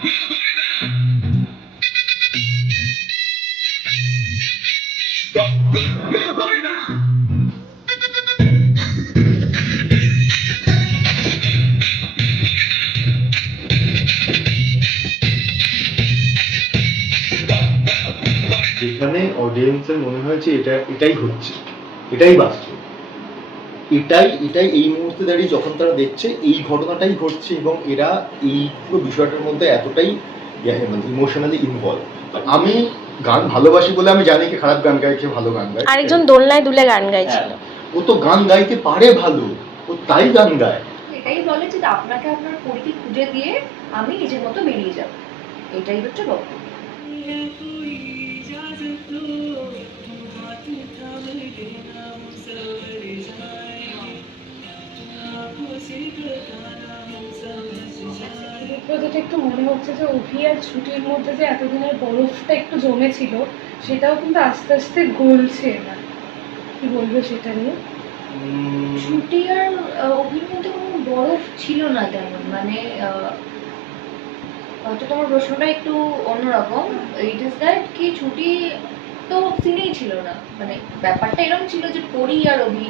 যেখানে অডিয়েন্সের মনে হয় যে এটাই হচ্ছে, এটাই বাস্তব, এটাই এই মুহূর্তে দাঁড়িয়ে যখন তারা দেখছে এই ঘটনাটাই ঘটছে এবং এরা এই পুরো বিষয়টার মধ্যে এতটাই মানে ইমোশনালি ইনভলভ। আমি গান ভালোবাসি বলে আমি জানি কি খারাপ গান গায়, কে ভালো গান গায়। আরেকজন দোলনায় দুলে গান গাইছিল, ও তো গান গাইতে পারে ভালো, ও তাই গান গায়। এটাই বলে যে আপনাকে আপনার পরিধি খুঁজে দিয়ে আমি নিজের মতো বেরিয়ে যাব, এটাই হচ্ছে গল্প। যেটা একটু মনে হচ্ছে যে অভি আর ছুটির মধ্যে যে এতদিনের বরফটা একটু জমেছিল সেটাও কিন্তু আস্তে আস্তে গলছে না, কি বলবো সেটা নিয়ে? ছুটি আর অভির মধ্যে কোনো বরফ ছিল না তেমন, মানে হয়তো তোমার প্রশ্নটা একটু অন্যরকম। ইট ইজ দ্যাট কি ছুটি তো সিনেই ছিল না, মানে ব্যাপারটা এরকম ছিল যে পরি আর অভি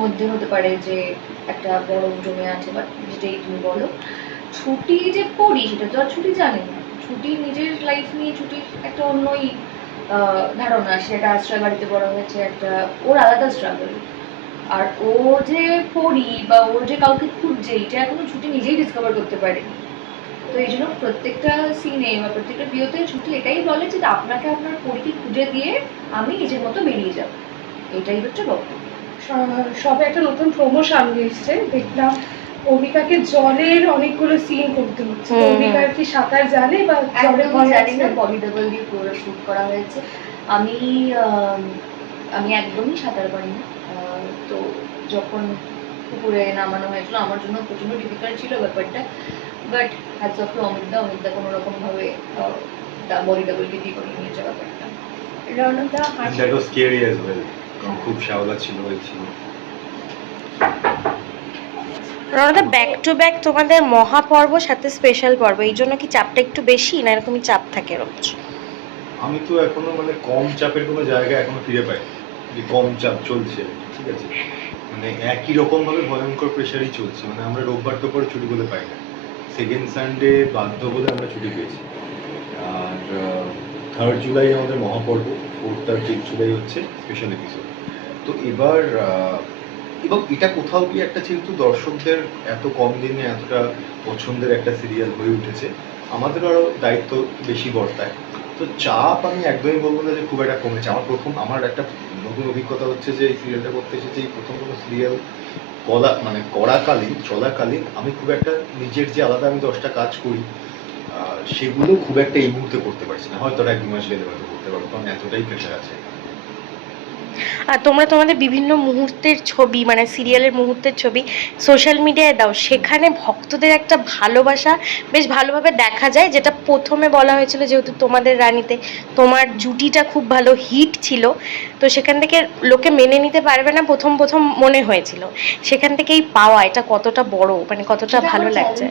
মধ্যে হতে পারে যে একটা বরফ জমে আছে, বা যেটাই তুমি বলো। ছুটি যে পড়ি সেটা তো আর ছুটি জানে না, ছুটি নিজের লাইফ নিয়ে ছুটির একটা অন্যই ধারণা, সে একটা আশ্রয় বাড়িতে বড় হয়েছে, একটা ওর আলাদা স্ট্রাগল। আর ও যে পড়ি বা ও যে কাউকে খুঁজছে এটা এখনো ছুটি নিজেই ডিসকভার করতে পারেনি। তো এই জন্য প্রত্যেকটা সিনে বা প্রত্যেকটা বিয়েতে ছুটি এটাই বলে যে আপনাকে আপনার পরিকে খুঁজে দিয়ে আমি নিজের মতো বেরিয়ে যাব, এটাই হচ্ছে গল্প। সবে একটা নতুন প্রোমো সামনে এসছে, দেখলাম অভিকাকে জলের অনেকগুলো সিন করতে হচ্ছে। অভিকা কি সাঁতার জানে বা একদমই জানি না, বডি ডাবল দিয়ে পুরো শুট করা হয়েছে। আমি আমি একদমই সাঁতার পারি না, তো যখন পুকুরে নামানো হয়েছিল আমার জন্য প্রচণ্ড ডিফিকাল্ট ছিল ব্যাপারটা, বাট হ্যাটস অফ টু অমিতদা কোনো রকমভাবে বডি ডাবলকে দিয়ে করে নিয়েছে ব্যাপারটা। Ranada that was scary as well, খুব শাওলা ছিল হয়েছিল। রণদা ব্যাক টু ব্যাক তোমাদের মহাপর্ব সাথে স্পেশাল পর্ব, এই জন্য কি চাপটা একটু বেশি না এরকমই চাপ থাকে রোজ? আমি তো এখনো মানে কম চাপের কোনো জায়গা এখনো ফিরে পাই, যে কম চাপ চলছে, ঠিক আছে, মানে একই রকম ভাবে ভয়ঙ্কর প্রেশারই চলছে। মানে আমরা রোববার তো পরে ছুটি বলে পাই না, সেকেন্ড সানডে বাধ্য বলে আমরা ছুটি পেয়েছি। আর 3rd জুলাই আমাদের মহাপর্ব, 4th আর 5th জুলাই হচ্ছে স্পেশাল এপিসোড। তো এবার এবং এটা কোথাও গিয়ে একটা যেহেতু দর্শকদের এত কম দিনে এতটা পছন্দের একটা সিরিয়াল হয়ে উঠেছে, আমাদেরও আরও দায়িত্ব বেশি বর্তায়। তো চাপ আমি একদমই বলবো না যে খুব একটা কমেছে। আমার একটা নতুন অভিজ্ঞতা হচ্ছে যে এই সিরিয়ালটা করতে এসেছে, এই প্রথম কোনো সিরিয়াল চলাকালীন আমি খুব একটা নিজের যে আলাদা আমি 10টা কাজ করি সেগুলো খুব একটা এই মুহূর্তে করতে পারছি না, হয়তো 1-2 মাস গেলে হয়তো করতে পারবো, কারণ এতটাই প্রেশার আছে। আর তোমরা তোমাদের বিভিন্ন মুহূর্তের ছবি, মানে সিরিয়ালের মুহূর্তের ছবি সোশ্যাল মিডিয়ায় দাও, সেখানে ভক্তদের একটা ভালোবাসা বেশ ভালোভাবে দেখা যায়, যেটা প্রথমে বলা হয়েছিল যেহেতু তোমাদের রানীতে তোমার জুটিটা খুব ভালো হিট ছিল, তো সেখান থেকে লোকে মেনে নিতে পারবে না প্রথম মনে হয়েছিল, সেখান থেকেই পাওয়া এটা কতটা বড়, মানে কতটা ভালো লাগছে।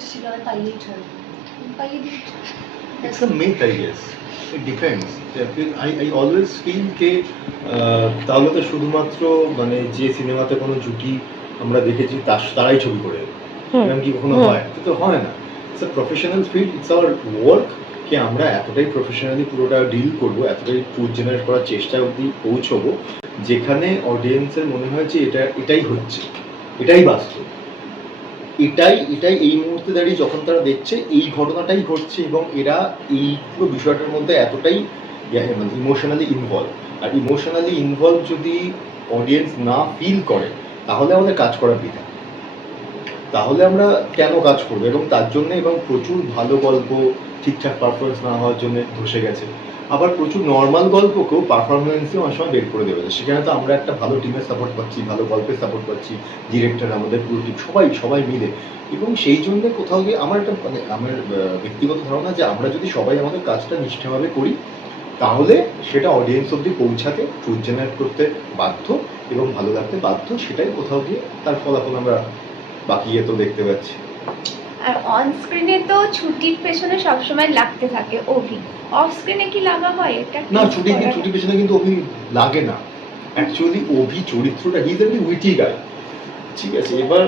It's a myth, I guess. It depends. I always feel que তাহলে তো শুধুমাত্র মানে যে সিনেমাতে কোনো জুটি আমরা দেখেছি তারাই ছবি করে, এরকম কি কখনো হয়? তো হয় না। It's a professional field, it's our work, কে আমরা এতটাই প্রফেশনালি পুরোটা ডিল করবো, এতটাই ট্রুথ জেনারেট করার চেষ্টা অবধি পৌঁছবো যেখানে অডিয়েন্সের মনে হয় যে এটাই হচ্ছে, এটাই বাস্তব, এটাই এই মুহূর্তে দাঁড়িয়ে যখন তারা দেখছে এই ঘটনাটাই ঘটছে এবং এরা এই পুরো বিষয়টার মধ্যে এতটাই মানে ইমোশনালি ইনভলভ। আর ইমোশনালি ইনভলভ যদি অডিয়েন্স না ফিল করে তাহলে আমাদের কাজ করার বৃথা, তাহলে আমরা কেন কাজ করবো? এবং তার জন্য এবং প্রচুর ভালো গল্প ঠিকঠাক পারফরমেন্স না হওয়ার জন্য ধসে গেছে, আবার প্রচুর নর্মাল গল্পকেও পারফরমেন্সেও অনেক সময় বের করে দেবে। সেখানে তো আমরা একটা ভালো টিমের সাপোর্ট পাচ্ছি, ভালো গল্পের সাপোর্ট পাচ্ছি, ডিরেক্টর, আমাদের পুরো টিম, সবাই মিলে। এবং সেই জন্য কোথাও গিয়ে আমার একটা মানে আমার ব্যক্তিগত ধারণা যে আমরা যদি সবাই আমাদের কাজটা নিষ্ঠাভাবে করি তাহলে সেটা অডিয়েন্স অবধি পৌঁছাতে, ট্রুথ জেনারেট করতে বাধ্য এবং ভালো লাগতে বাধ্য। সেটাই কোথাও গিয়ে তার ফলাফল আমরা বাকি তো দেখতে পাচ্ছি। আর অন স্ক্রিনে তো ছুটির পেছনে সবসময় লাগতে থাকে অভি, অফ স্ক্রিনে কি লাগা হয় এটা? না, ছুটির পেছনে কিন্তু অভি লাগে না। অ্যাকচুয়ালি অভি চরিত্রটা he is a very witty guy, ঠিক আছে। এবার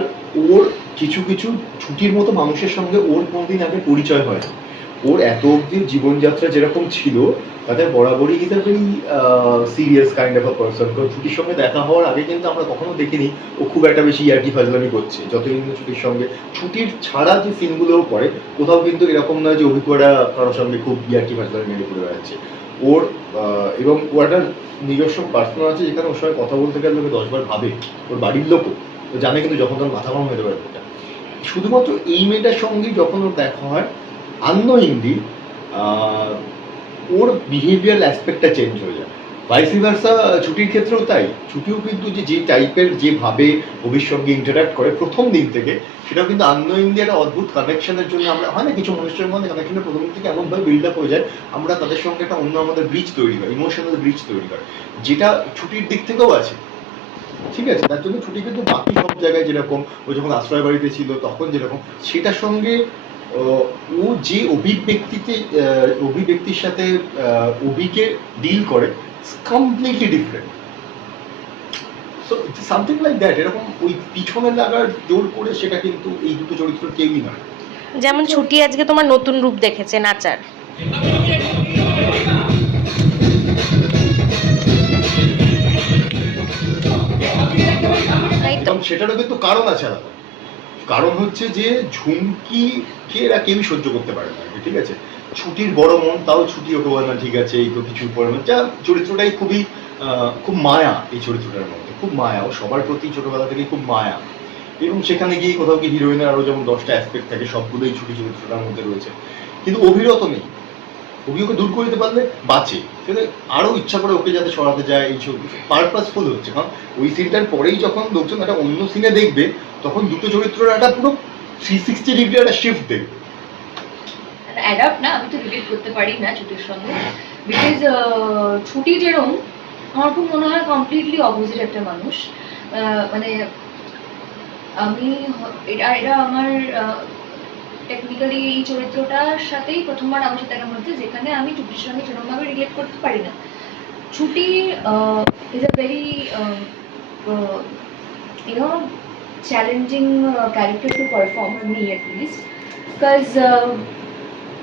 ওর কিছু কিছু ছুটির মতো মানুষের সঙ্গে ওর কোনোদিন আগে পরিচয় হয় না। ওর এত অব্দি জীবনযাত্রা যেরকম ছিল তাতে বরাবরই is a very serious kind of a person. কারণ ছুটির সঙ্গে দেখা হওয়ার আগে কিন্তু আমরা কখনো দেখিনি ও খুব একটা বেশি ইয়ার্কি ফাজলামি করছে। যতদিন না ছুটির সঙ্গে, ছুটির ছাড়া যে সিনগুলো করে কোথাও কিন্তু এরকম নয় যে অভিজ্ঞতা কারোর সঙ্গে খুব ইয়ার্কি ফাজলামি মেরে ঘুরে বেড়াচ্ছে। ওর এবং ও একটা নিজস্ব পার্সোনাল আছে যেখানে ওর সঙ্গে কথা বলতে গেলে লোকে 10 বার ভাবে। ওর বাড়ির লোকও তো জানে কিন্তু যখন তখন মাথা গরম হয়ে যাবে একটা। শুধুমাত্র এই মেয়েটার সঙ্গে যখন ওর দেখা হয় আননোয়িংলি ওর বিহেভিয়ার অ্যাসপেক্টটা চেঞ্জ হয়ে যায়। ভাইসি ভার্সা ছুটির ক্ষেত্রেও তাই। ছুটিও কিন্তু যে টাইপের যেভাবে অভির সঙ্গে ইন্টারাক্ট করে প্রথম দিন থেকে, সেটাও কিন্তু আননোয়িংলি একটা অদ্ভুত কানেকশনের জন্য আমরা হয় না কিছু মানুষের মধ্যে কানেকশনের প্রথম থেকে এমনভাবে বিল্ড আপ হয়ে যায় আমরা তাদের সঙ্গে একটা অন্য আমাদের ব্রিজ তৈরি হয়, ইমোশনাল ব্রিজ তৈরি হয়, যেটা ছুটির দিক থেকেও আছে, ঠিক আছে। তার জন্য ছুটি কিন্তু বাকি সব জায়গায় যেরকম ও যখন আশ্রয় বাড়িতে ছিল তখন যেরকম, সেটার সঙ্গে ও যে অভিব্যক্তির সাথে অভিকে ডিল করে completely different. So something like that. এরকম ওই পিছনে লাগার জোর করে সেটা কিন্তু এই দুটো চরিত্র কেউই নয়। যেমন ছুটি আজকে তোমার নতুন রূপ দেখেছে নাচার, তাই তো? এবং সেটারও কিন্তু কারণ আছে আলাদা। কারণ হচ্ছে যে ঝুমকিকে এরা কেউই সহ্য করতে পারে না, ঠিক আছে। ছুটির বড় মন, তাও ছুটি ওকে বলে না ঠিক আছে এই তো কিছু পরে না, যা চরিত্রটাই খুব মায়া, এই চরিত্রটার মধ্যে খুব মায়া, ও সবার প্রতি ছোটবেলা থেকেই খুব মায়া। এবং সেখানে গিয়ে কোথাও কি হিরোইনের আরো যেমন 10টা অ্যাসপেক্ট থাকে সবগুলোই ছুটি চরিত্রটার মধ্যে রয়েছে, কিন্তু অভিরত নেই। অভি ওকে দূর করে দিতে পারলে বাঁচে, সেটা আরো ইচ্ছা করে ওকে যাতে সরাতে যায় এই ছবি পারপাসফুল হচ্ছে। কারণ ওই সিনটার পরেই যখন লোকজন একটা অন্য সিনে দেখবে তখন দুটো চরিত্রের একটা পুরো 360 ডিগ্রি একটা শিফট দেখবে। অ্যাডাপ্ট না, আমি তো রিলেট করতে পারি না ছুটির সঙ্গে, বিকজ ছুটি যেরকম আমার খুব মনে হয় কমপ্লিটলি অপোজিট একটা মানুষ। মানে আমি এটা আমার টেকনিক্যালি এই চরিত্রটার সাথেই প্রথমবার আমার সাথে দেখা হচ্ছে যেখানে আমি ছুটির সঙ্গে সেরকমভাবে রিলেট করতে পারি না। Chhuti is a very challenging character to perform, me at least, because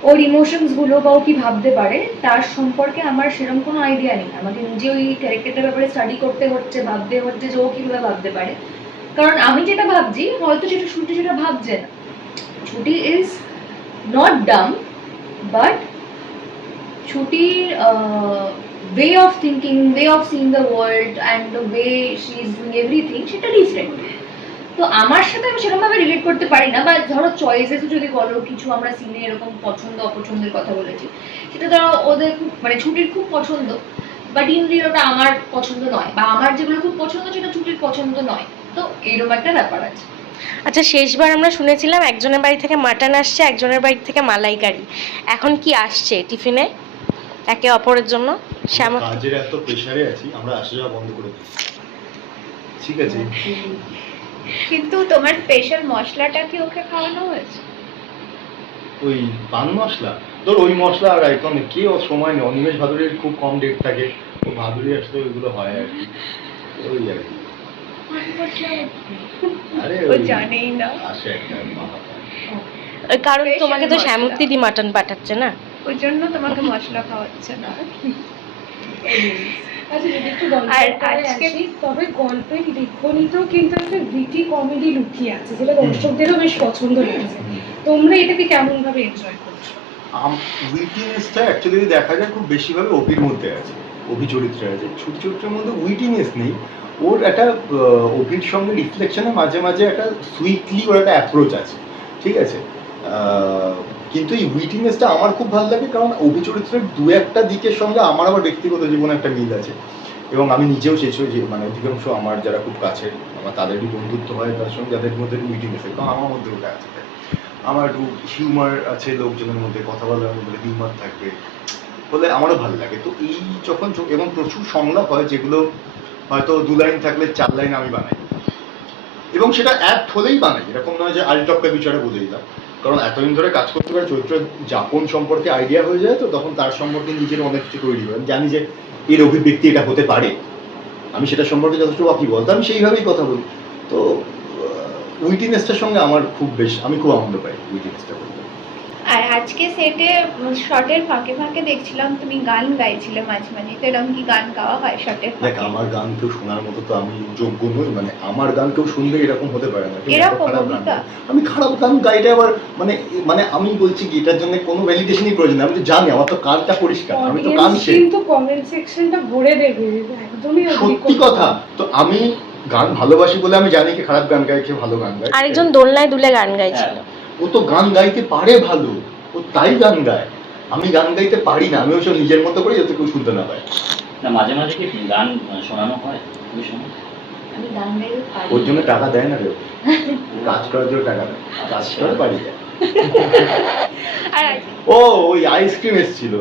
ওর ইমোশনসগুলো বা ও কী ভাবতে পারে তার সম্পর্কে আমার সেরকম কোনো আইডিয়া নেই। আমাকে নিজে ওই ক্যারেক্টারটার ব্যাপারে স্টাডি করতে হচ্ছে, ভাবতে হচ্ছে যে ও কীভাবে ভাবতে পারে, কারণ আমি যেটা ভাবছি হয়তো সেটা ছুটি সেটা ভাবছে না। Chhuti is not Dam, but ছুটির way of thinking, way of seeing the world and the way she is doing everything সেটা ডিফারেন্ট। তো আমার সাথে আমি সেরকমভাবে রিলেট করতে পারি না। বা ধরো চয়েসেস যদি বলো, কিছু আমরা সিনে এরকম পছন্দ অপছন্দের কথা বলেছি, সেটা ধরো ওদের খুব মানে ছুটির খুব পছন্দ, বাট ইন রিয়েল ওটা আমার পছন্দ নয়, বা আমার যেগুলো খুব পছন্দ সেটা ছুটির পছন্দ নয়। তো এইরকম একটা ব্যাপার আছে। আচ্ছা, শেষবার আমরা শুনেছিলাম একজনের বাড়ি থেকে মাটন আসছে, একজনের বাড়ি থেকে মালাইকারি। এখন কি আসছে টিফিনে একে অপরের জন্য? শ্যামা কাজের এত প্রেসারে আছি আমরা আসা যাওয়া বন্ধ করে দিই, ঠিক আছে। কিন্তু তোমার স্পেশাল মশলাটা কি ওকে খাওয়ানো হয়েছে? ওই পান মশলা, তোর ওই মশলা আর এখন কে ও সময় নেই, অনিমেষ ভাদুরীর খুব কম ডেট থাকে, ও ভাদুরী আসলে ওইগুলো হয় আর কি, ওই আর কি। আরে ও ওই জানেই না। আসে একটা কারণ Special তোমাকে তো মশলা। শ্যামক দিদি মাটন পাঠাচ্ছে না। ওই জন্য তোমাকে মশলা খাওয়াচ্ছে না। আচ্ছা, যদি একটু আর আর আজকে আজকে তবে গল্পের লেখনীতেও কিন্তু একটা গ্রিটি কমেডি লুকিয়ে আছে যেটা দর্শকদেরও বেশ পছন্দ হয়েছে। তোমরা এটাকে কেমন ভাবে এনজয় করছো? উইটিনেসটা অ্যাকচুয়ালি দেখা যায় খুব বেশিভাবে অভির মধ্যে আছে, অভি চরিত্রে আছে। ছুটি চরিত্রের মধ্যে উইটিনেস নেই, ওর একটা অভির সঙ্গে রিফ্লেকশনে মাঝে মাঝে একটা সুইটলি ওর একটা অ্যাপ্রোচ আছে, ঠিক আছে। কিন্তু এই উইটিনেসটা আমার খুব ভালো লাগে, কারণ অভি চরিত্রের দু একটা দিকের সঙ্গে আমার আবার ব্যক্তিগত জীবনে একটা মিল আছে। এবং আমি নিজেও যে মানে অধিকাংশ আমার যারা খুব কাছের আমার তাদেরই বন্ধুত্ব হয় তার সঙ্গে, যাদের মধ্যে উইটিনেস আছে, কারণ আমার মধ্যে ওটা আছে। আমার একটু হিউমার আছে, লোকজনের মধ্যে কথা বলার মধ্যে হিউমার থাকবে বলে আমারও ভালো লাগে। তো এই যখন এবং প্রচুর সংলাপ হয় যেগুলো হয়তো 2 লাইন থাকলে 4 লাইন আমি বানাই, এবং সেটা অ্যাপ্ট হলেই বানাই, এরকম নয় যে আলটপকা বিচারে বলে দিলাম। কারণ এতদিন ধরে কাজ করতে পারে চরিত্র যাপন সম্পর্কে আইডিয়া হয়ে যায়, তো তখন তার সম্পর্কে নিজের অনেক কিছু তৈরি করে। আমি জানি যে এর অভিব্যক্তি এটা হতে পারে, আমি সেটা সম্পর্কে যথেষ্ট ওয়াকিবহাল, তো আমি সেইভাবেই কথা বলি। তো উইটিনেসটার সঙ্গে আমার আমি খুব আনন্দ পাই উইটিনেসটা করতে। আর আজকে সেটে শর্টের ফাঁকে ফাঁকে দেখছিলাম তুমি গান গাইছিলে মাঝে মাঝে, তো এরকম কি গান গাওয়া হয় শর্টের দেখ, ফাঁকে? আমার গান কেউ শোনার মতো তো আমি যোগ্য নই, মানে আমার গান কেউ শুনবে এরকম হতে পারে না। ঠিক আছে? এরকম খারাপ গান অভিজ্ঞতা? গাই। আমি খারাপ গান গাইলে আবার মানে মানে আমি বলছি কি এটার জন্য কোনো ভ্যালিডেশনই প্রয়োজন নেই। আমি তো জানি আমার তো কানটা পরিষ্কার, আমি তো গান অডিয়েন্স কিন্তু কমেন্ট সেকশনটা ভরে দেবে, একদমই agree সত্যি করতে কথা। পারি। তো আমি গান ভালোবাসি বলে আমি জানি কি খারাপ গান গায়, কে ভালো গান গায়। আরেকজন দোলনায় দুলে গান গাইছিল। ও তো গান গাইতে পারে ভালো, ও তাই গান গায়। আমি গান গাইতে পারি না, আমি ওসব নিজের মতো করে যাতে কেউ শুনতে না পায়। না, মাঝে মাঝে কি গান শোনানো হয় তুমি শোনো? আমি গান গাইতে পারি। ওর জন্য টাকা দেয় না রে, কাজ করার জন্য টাকা দেয়, কাজ করে পারি না। আর ও ওই আইসক্রিম এসেছিল।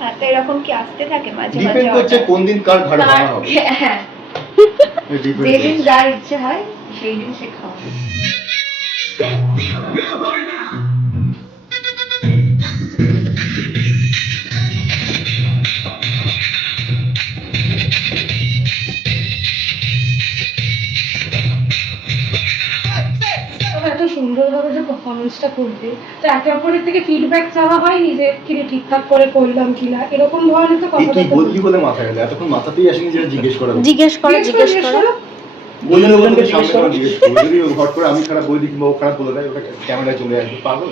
হ্যাঁ, তো এরকম কি আসতে থাকে মাঝে মাঝে ডিপেন্ড করছে order? কোন দিন কার ঘাড় ভাঙা হবে। হ্যাঁ, Depend যেদিন করছে। যার ইচ্ছে হয় সেই দিন সে খাওয়া। তবে এত সুন্দরভাবে যে পারফরমেন্সটা করবে, তো একে অপরের থেকে ফিডব্যাক চাওয়া হয়নি যে কিরে ঠিকঠাক করে করলাম কিনা, এরকম ধরনের তো এই কথা তুই বললি বলে মাথায় গেল, এতক্ষণ মাথাতেই আসেনি যেটা জিজ্ঞেস করা উচিত। জিজ্ঞেস করো। বললে বললে ওকে জিজ্ঞেস সামনে করো। করে জিজ্ঞেস করো। যদি ও হট করে আমি খারাপ বলে দিই কিংবা ও খারাপ বলে দেয়, ওটা ক্যামেরায় চলে আসবে, পাগল।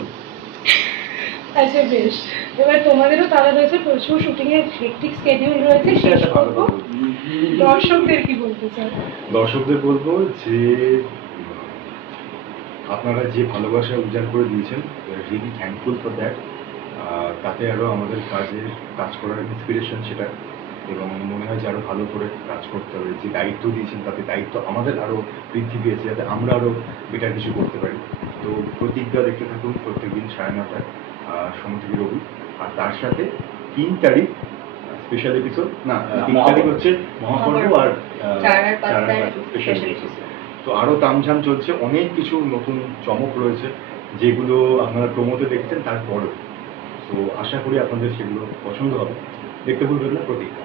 আচ্ছা বেশ, এবার তোমাদেরও তারা রয়েছে, প্রচুর শুটিং এর হেক্টিক স্কেডিউল রয়েছে, শেষ একটা ভালো করবো। কথা বললি। দর্শকদের কি বলতে চাও? দর্শকদের বলবো যে আপনারা যে ভালোবাসা উজাড় করে দিয়েছেন, রিয়েলি থ্যাঙ্কফুল ফর দ্যাট। তাতে আরও আমাদের কাজ করার ইন্সপিরেশন সেটা, এবং মনে হয় যে আরও ভালো করে কাজ করতে হবে। যে দায়িত্ব দিয়েছেন তাতে দায়িত্ব আমাদের আরও বৃদ্ধি পেয়েছে, যাতে আমরা আরও বেটার কিছু করতে পারি। তো প্রতিজ্ঞা দেখতে থাকুন প্রত্যেকদিন 9:30 সোম থেকে রবি। আর তার সাথে 3 তারিখ স্পেশাল এপিসোড, না 3 তারিখ হচ্ছে মহাপর্ব, আর 4 আর 5 4 আর 5 তারিখ স্পেশাল special এপিসোড। তো আরও তামঝাম চলছে, অনেক কিছু নতুন চমক রয়েছে যেগুলো আপনারা প্রমোতে দেখছেন তারপরেও। তো আশা করি আপনাদের সেগুলো পছন্দ হবে। দেখতে ভুলবেন না প্রতিজ্ঞা।